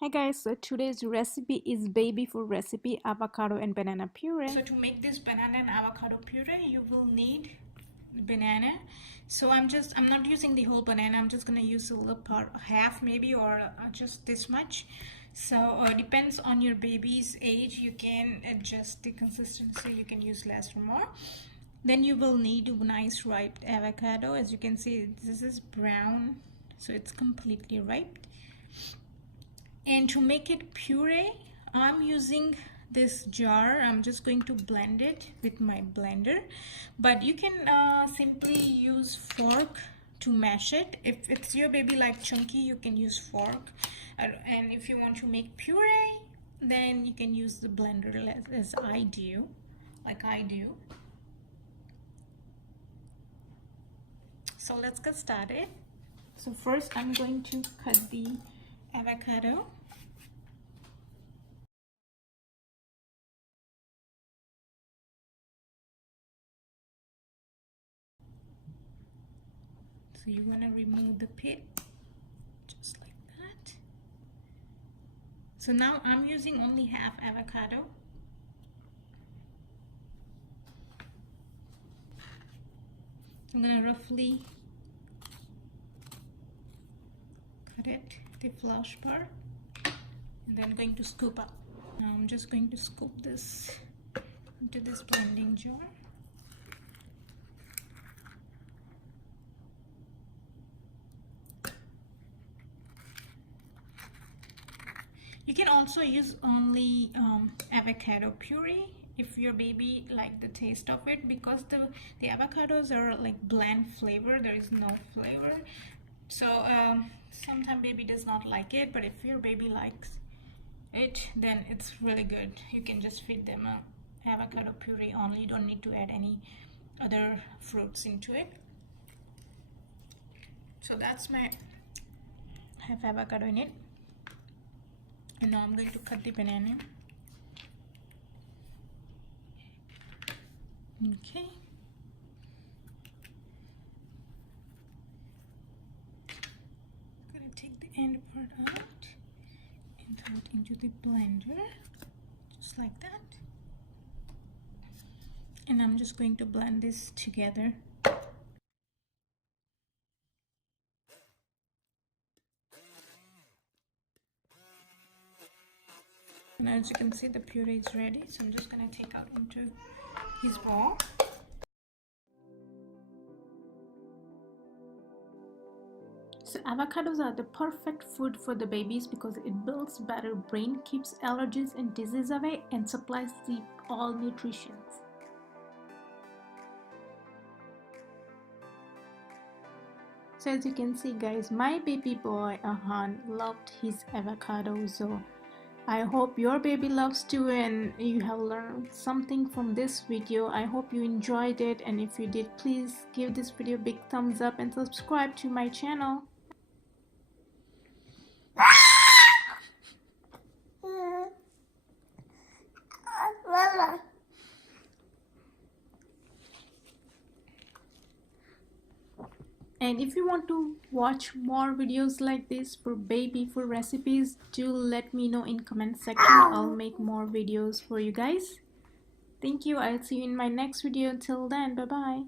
Hi guys, so today's recipe is baby food recipe, avocado and banana puree. So to make this banana and avocado puree, you will need banana. So I'm not using the whole banana. I'm just gonna use a little part, half maybe, or just this much. So depends on your baby's age. You can adjust the consistency. You can use less or more. Then you will need a nice ripe avocado. As you can see, this is brown, so it's completely ripe. And to make it puree, I'm using this jar. I'm just going to blend it with my blender, but you can simply use fork to mash it. If it's your baby like chunky, you can use fork, and if you want to make puree, then you can use the blender as I do, like I do. So let's get started. So first I'm going to cut the avocado. So you want to remove the pit, just like that. So now I'm using only half avocado. I'm going to roughly cut it, the flesh part, and then going to scoop up. Now I'm just going to scoop this into this blending jar. You can also use only avocado puree if your baby like the taste of it, because the avocados are like bland flavor. There is no flavor, so sometimes baby does not like it, but if your baby likes it, then it's really good. You can just feed them avocado puree only. You don't need to add any other fruits into it. So that's my half avocado in it. And now I'm going to cut the banana. Okay. I'm going to take the end part out and throw it into the blender, just like that. And I'm just going to blend this together. Now as you can see, the puree is ready, so I'm just going to take out into his bowl. So avocados are the perfect food for the babies because it builds better brain, keeps allergies and disease away, and supplies the all nutrition. So as you can see guys, my baby boy Ahan loved his avocado, so I hope your baby loves too and you have learned something from this video. I hope you enjoyed it, and if you did, please give this video a big thumbs up and subscribe to my channel. And if you want to watch more videos like this for baby food recipes, do let me know in comment section. I'll make more videos for you guys. Thank you. I'll see you in my next video. Till then, bye bye.